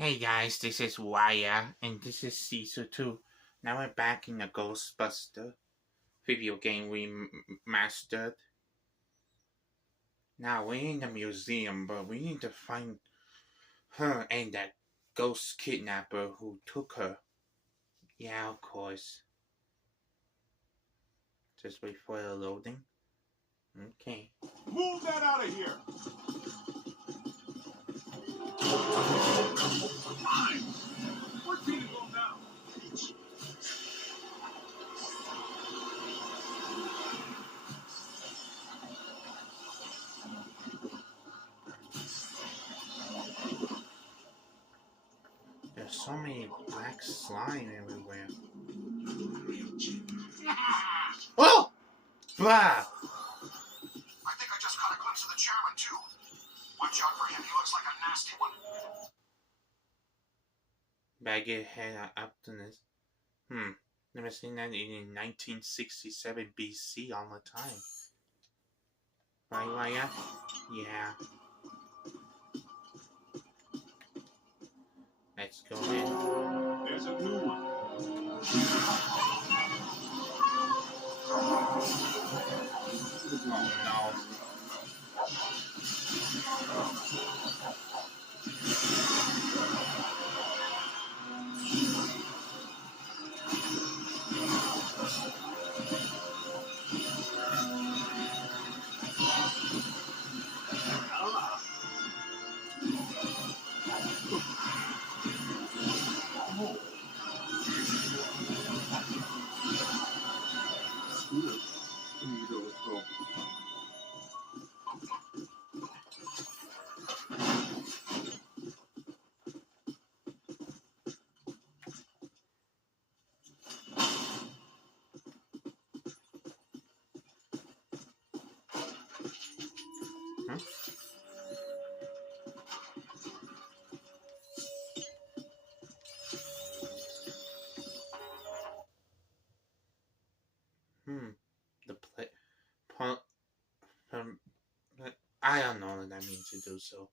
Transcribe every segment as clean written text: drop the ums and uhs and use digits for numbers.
Hey guys, this is Raya, and this is Sisu too. Now we're back in the Ghostbuster video game remastered. Now we're in the museum, but we need to find her and that ghost kidnapper who took her. Yeah, of course. Just wait for the loading. Okay. Move that out of here! Fine! Where can you go now? There's so many black slime everywhere. Oh! Bah! I think I just caught a glimpse of the chairman, too. Watch out for him. He looks like a nasty one. Bag your head up to this. Never seen that in 1967 BC all the time. Right, Raya? Yeah. Let's go in. There's a new one. Oh no. The play. I don't know what that means to do so.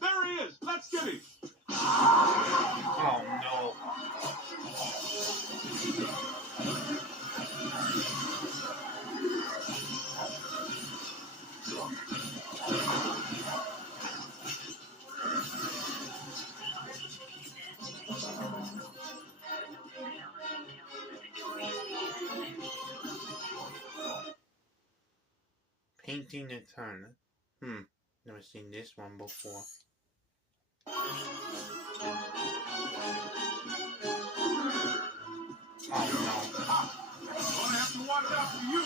There he is! Let's get him! Oh no. Painting the turn. Never seen this one before. Oh no. Gonna have to watch out for you!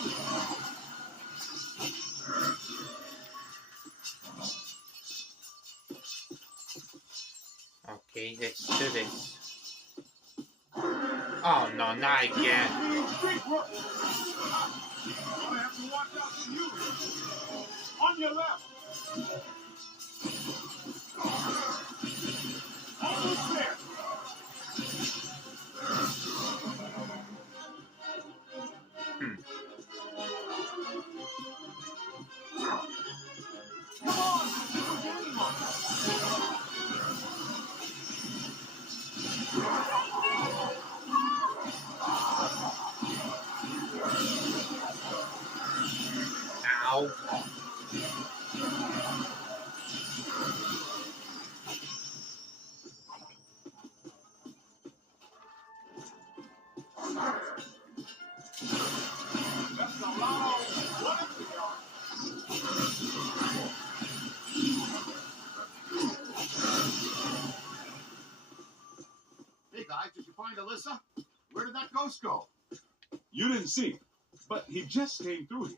Okay, let's do this. Oh no, not again. Gonna have to watch out for you! On your left! Almost there! Come on! Ow. That's a lot of what if we are. Hey, guys, did you find Alyssa? Where did that ghost go? You didn't see him, but he just came through here.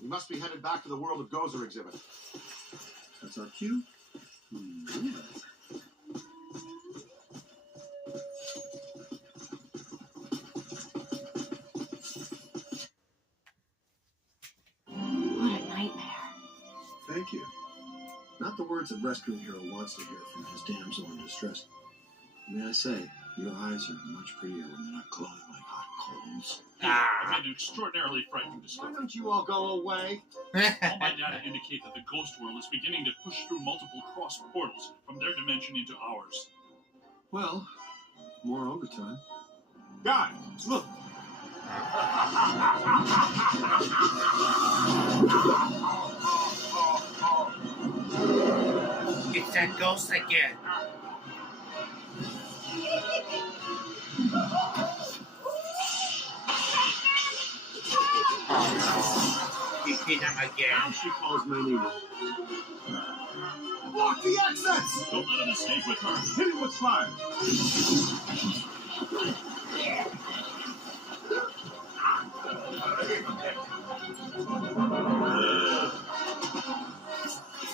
He must be headed back to the World of Gozer exhibit. That's our cue. Thank you. Not the words a rescue hero wants to hear from his damsel in distress. May I say, your eyes are much prettier when they're not glowing like hot coals. I made an extraordinarily frightening Why discovery. don't you all go away? All my data indicate that the ghost world is beginning to push through multiple cross portals from their dimension into ours. Well, more overtime. Guys, look. It's that ghost again. Oh no. He hit him Now again. she calls my name. Block the exits! Don't let him escape with her. Hit it with fire.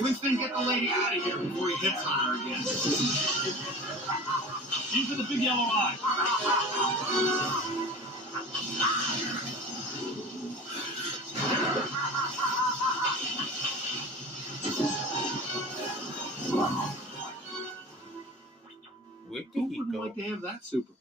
Winston, get the lady out of here before he hits on her again. Into the big yellow eye. Where did Who he wouldn't go? like to have that superpower?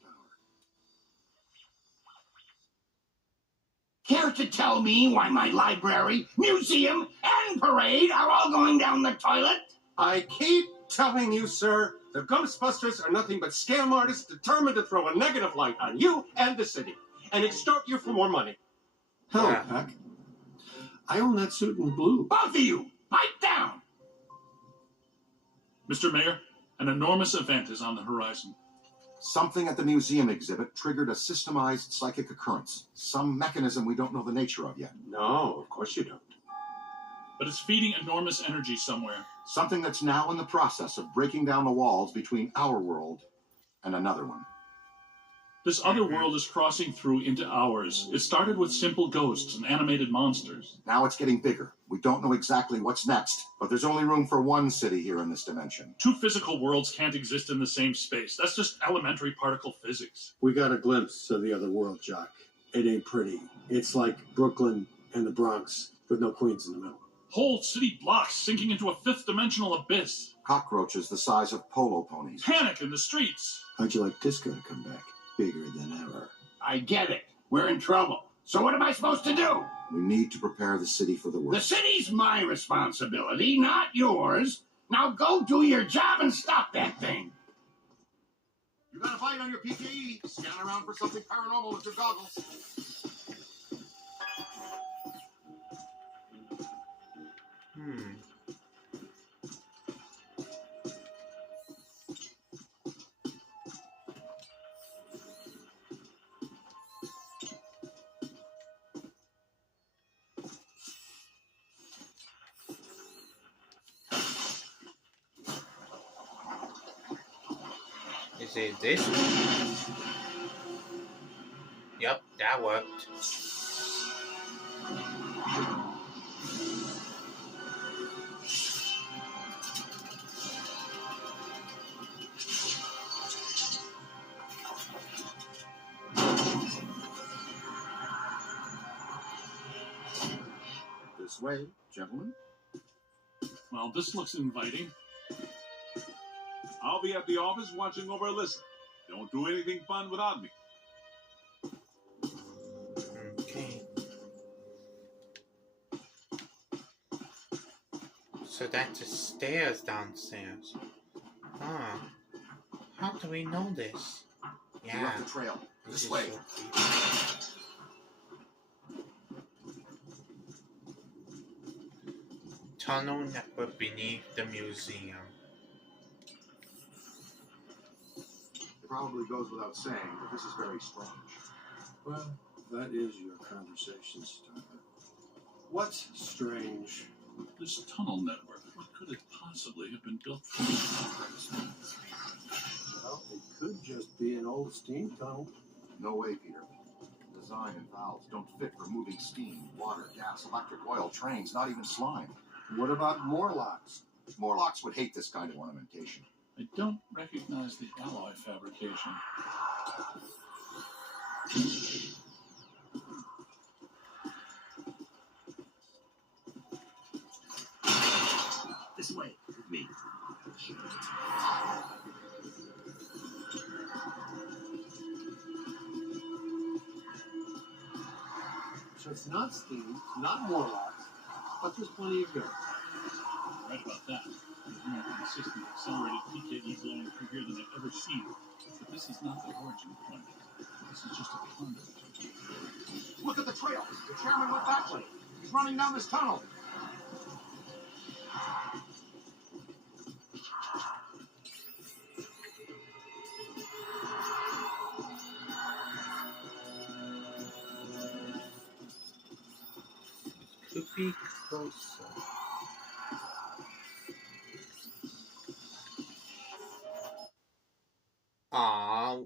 Care to tell me why my library, museum, and parade are all going down the toilet? I keep telling you, sir, the Ghostbusters are nothing but scam artists determined to throw a negative light on you and the city and extort you for more money. Hell, Yeah. Peck. I own that suit in blue. Both of you, pipe down! Mr. Mayor, an enormous event is on the horizon. Something at the museum exhibit triggered a systemized psychic occurrence. Some mechanism we don't know the nature of yet. No, of course you don't. But it's feeding enormous energy somewhere. Something that's now in the process of breaking down the walls between our world and another one. This other world is crossing through into ours. It started with simple ghosts and animated monsters. Now it's getting bigger. We don't know exactly what's next, but there's only room for one city here in this dimension. Two physical worlds can't exist in the same space. That's just elementary particle physics. We got a glimpse of the other world, Jock. It ain't pretty. It's like Brooklyn and the Bronx, with no Queens in the middle. Whole city blocks sinking into a fifth dimensional abyss. Cockroaches the size of polo ponies. Panic in the streets. How'd you like Disco to come back? Bigger than ever. I get it. We're in trouble. So what am I supposed to do? We need to prepare the city for the The worst. city's my responsibility, not yours. Now go do your job and stop that thing. You got a bite on your PKE. Scan around for something paranormal with your goggles. Is it this one? Yep, that worked. This way, gentlemen. Well, this looks inviting. I'll be at the office watching over Alyssa. Don't do anything fun without me. Okay. So that's the stairs downstairs. Huh. How do we know this? You Yeah. left the trail. This This is way. so creepy. Tunnel network beneath the museum. It probably goes without saying, but this is very strange. Well, that is your conversation starter. What's strange? This tunnel network, what could it possibly have been built for? Well, it could just be an old steam tunnel. No way, Peter. Design and valves don't fit for moving steam, water, gas, electric, oil, trains, not even slime. What about Morlocks? Morlocks would hate this kind of ornamentation. I don't recognize the alloy fabrication. So it's not steam, not Morlocks, but there's plenty of air. Right about that. There's more consistent accelerated PKE blowing through here than I've ever seen. But this is not the origin point. This is just a conduit. Look at the trail. The chairman went that way. He's running down this tunnel. Could be closer. Aww,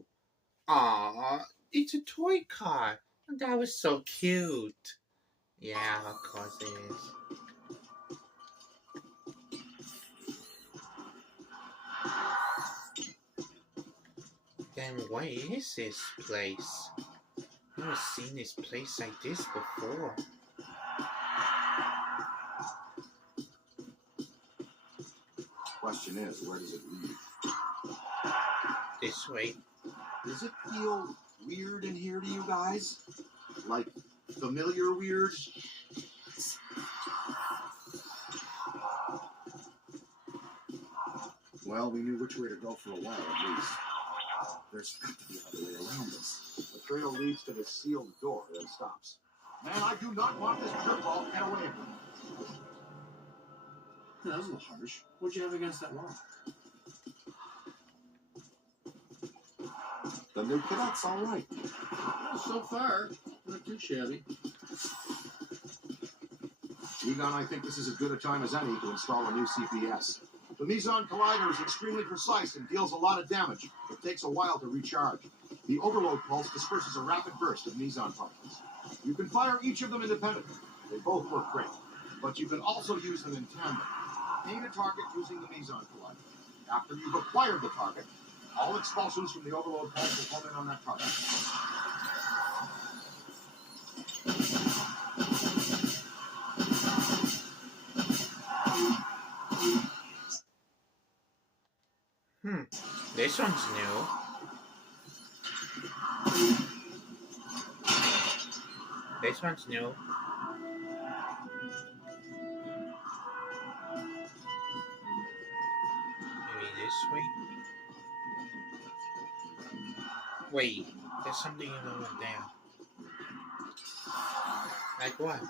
it's a toy car. That was so cute. Yeah, of course it is. Then what is this place? I've never seen this place like this before. Question is, where does it lead? This way. Does it feel weird in here to you guys? Like familiar weird? Well, we knew which way to go for a while at least. There's got to be another way around this. The trail leads to the sealed door, then stops. Man, I do not want this jerk-ball to get away from me. That was a little harsh. What'd you have against that rock? The new cadet's all right. Well, so far, not too shabby. Egon, I think this is as good a time as any to install a new CPS. The Meson Collider is extremely precise and deals a lot of damage. It takes a while to recharge. The overload pulse disperses a rapid burst of Meson particles. You can fire each of them independently. They both work great. But you can also use them in tandem. Aim a target using the Meson Collider. After you've acquired the target, all expulsions from the overload pulse will home in on that target. This one's new. This one's new. Maybe this way? Wait, there's something over there. Like what?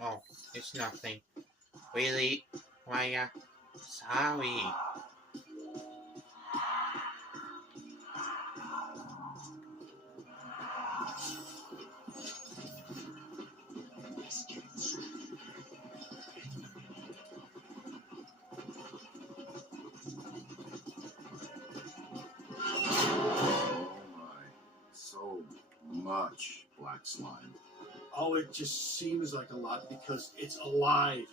Oh, it's nothing. Really? Raya? Sorry. Oh my. So much black slime. Oh, it just seems like a lot because it's alive.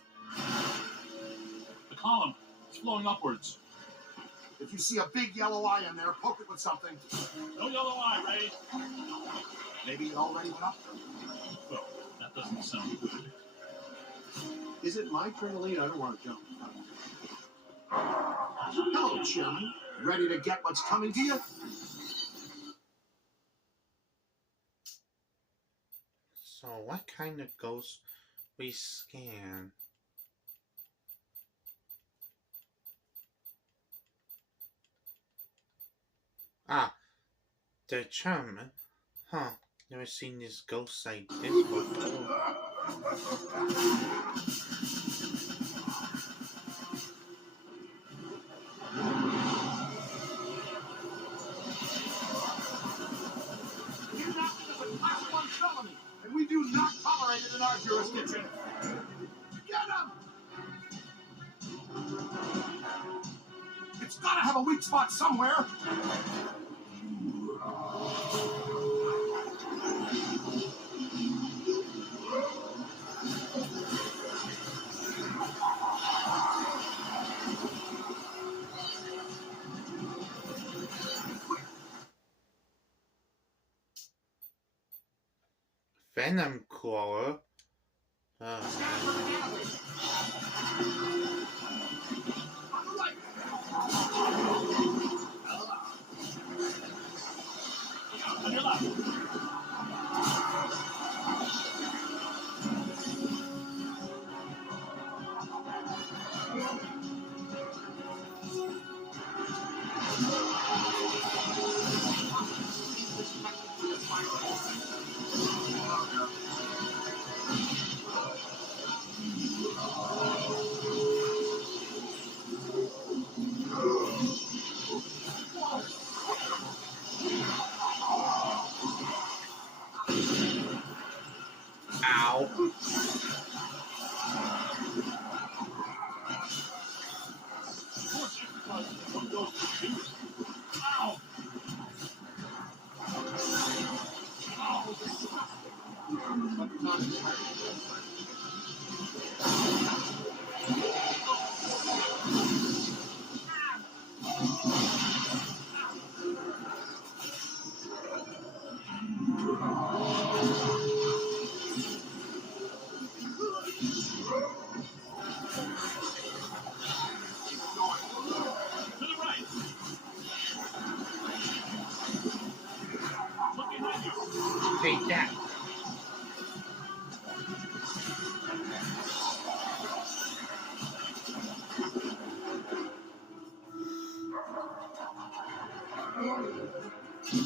The column, it's flowing upwards. If you see a big yellow eye in there, poke it with something. No yellow eye, Ray. Maybe it already went up. Well, that doesn't sound good. Is it my turn to lead? I don't want to jump. Hello, Chairman. Ready to get what's coming to you? So what kind of ghost we scan? Ah, the Chairman. Huh. Never seen this ghost like this before. Kidnapping is a class 1 felony, and we do not tolerate it in our jurisdiction. Get him! It's gotta have a weak spot somewhere. Venom Crawler. Stand for the damage. On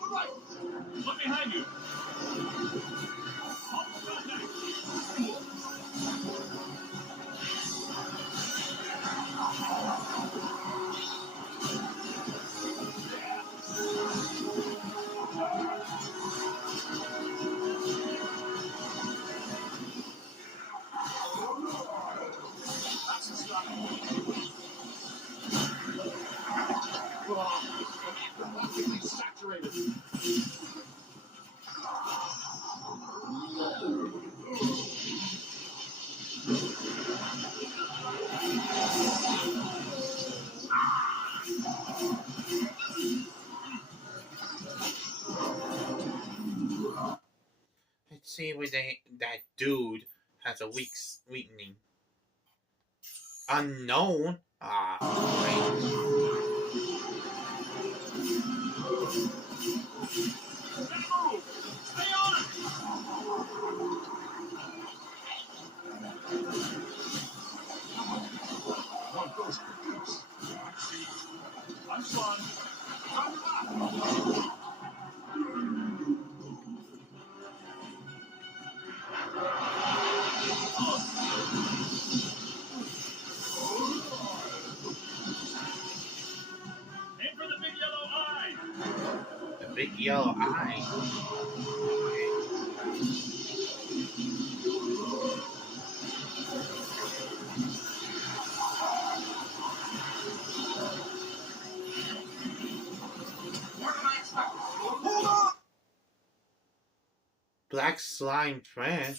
the right! Look behind you! Multiple contact! That's the stuff. Practically saturated. Let's see where that dude has a weakening. Unknown? Ah, right. Better move! Stay on it! One ghost produced. I'm Swan. On your left. Aim for the big yellow eye! The big yellow eye. More than I expected. Hold on! Black slime friend.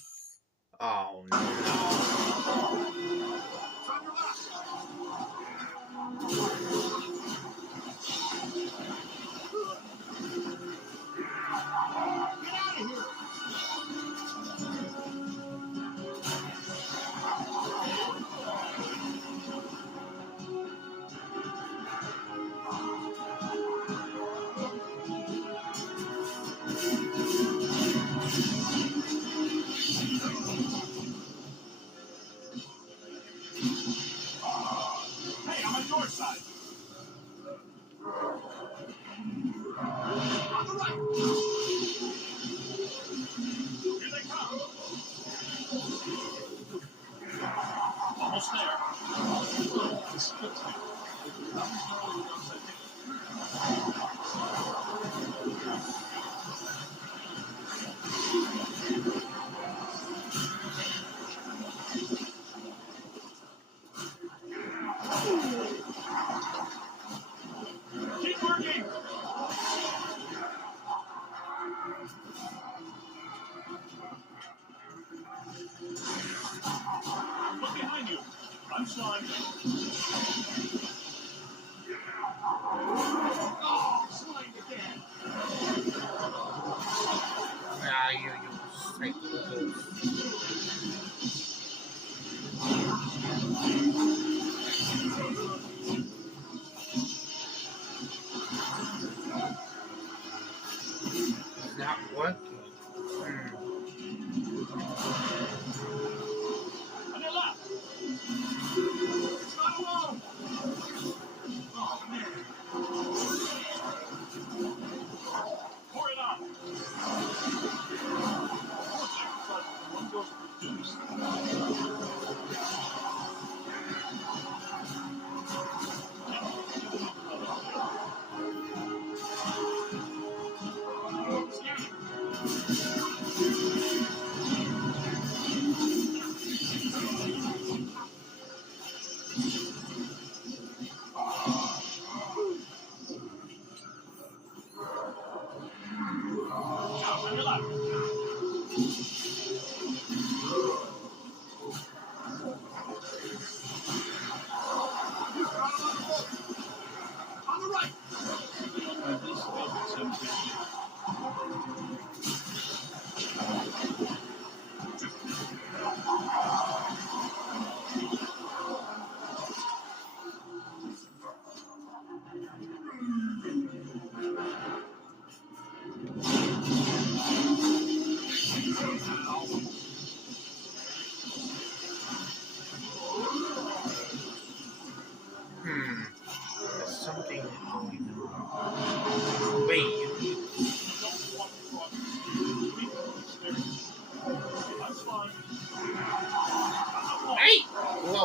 Oh no. It's on your left. Get out of here! Hey, I'm on your side! On the right. Here they come! Almost there. This fits me. Nothing's wrong with us, I think. Keep working! Look behind you! I'm Swan. Oh, slimed again. Ah, you psycho. It's not working. On your left! It's not alone. Oh, man.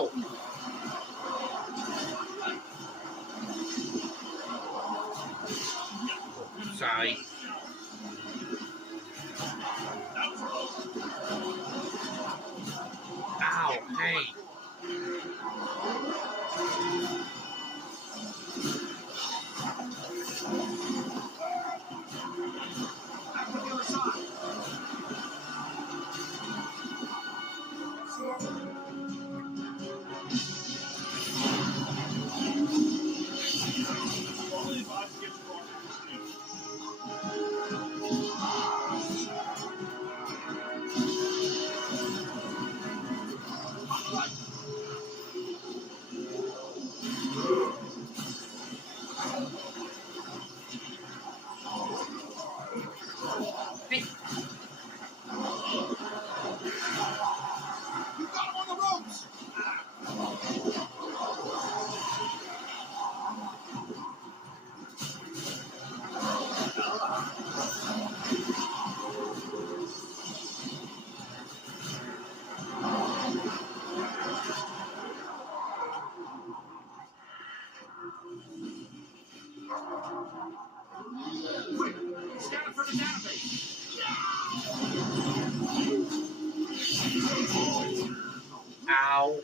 Ow! Sorry. Ow, hey. Only if I get stronger. Hey. You got him on the ropes! Quick! Scan it for the database! Ow.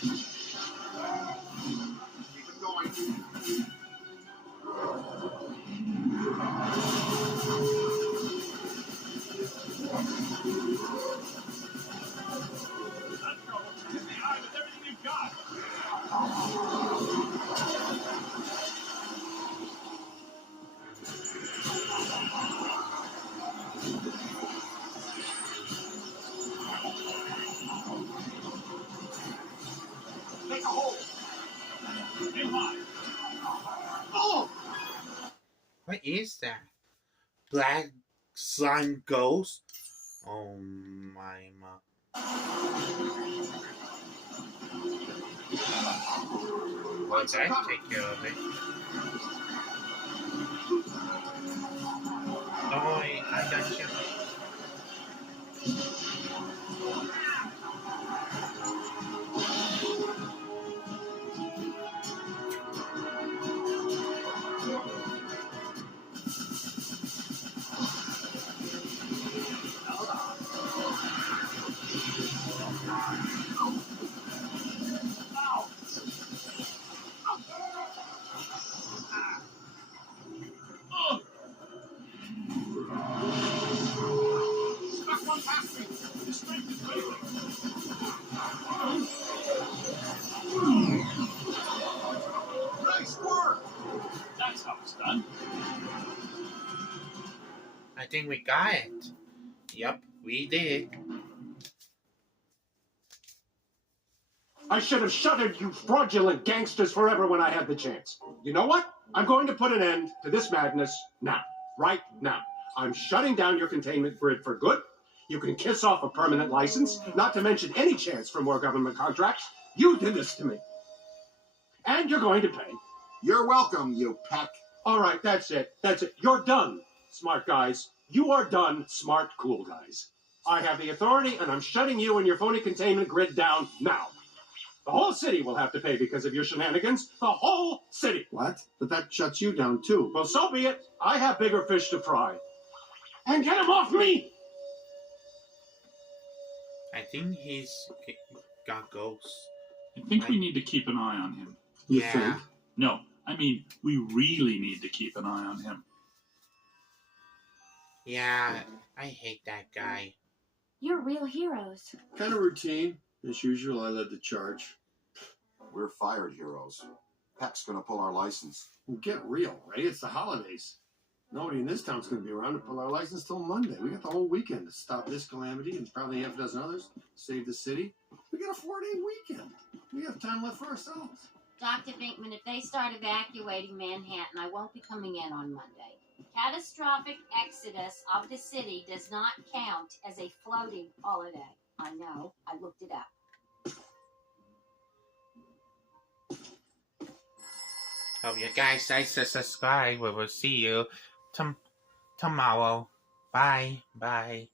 Keep it going. That's trouble. Hit the eye with everything you've got. Make a hole! Aim high. Oh! What is that? Black slime ghost? Oh my. Well, that take care of it. Oh, I got you. Oh! Snuck one past me! His strength is failing. Nice work! That's how it's done. I think we got it. Yep, we did. I should have shuttered you fraudulent gangsters forever when I had the chance. You know what? I'm going to put an end to this madness now. Right now. I'm shutting down your containment grid for good. You can kiss off a permanent license, not to mention any chance for more government contracts. You did this to me. And you're going to pay. You're welcome, you peck. All right, that's it. That's it. You're done, smart guys. You are done, smart, cool guys. I have the authority, and I'm shutting you and your phony containment grid down now. The whole city will have to pay because of your shenanigans. The whole city. What? But that shuts you down, too. Well, so be it. I have bigger fish to fry. And get him off me! I think he's got ghosts. I think we need to keep an eye on him. You Yeah. think? No, I mean, we really need to keep an eye on him. Yeah, I hate that guy. You're real heroes. Kind of routine. As usual, I led the charge. We're fired heroes. Peck's gonna pull our license. Well, get real, right? It's the holidays. Nobody in this town's going to be around to pull our license till Monday. We got the whole weekend to stop this calamity and probably half a dozen others. Save the city. We got a 4-day weekend. We have time left for ourselves. Dr. Binkman, if they start evacuating Manhattan, I won't be coming in on Monday. Catastrophic exodus of the city does not count as a floating holiday. I know. I looked it up. Hope you guys like to subscribe. We will see you tomorrow. Bye. Bye.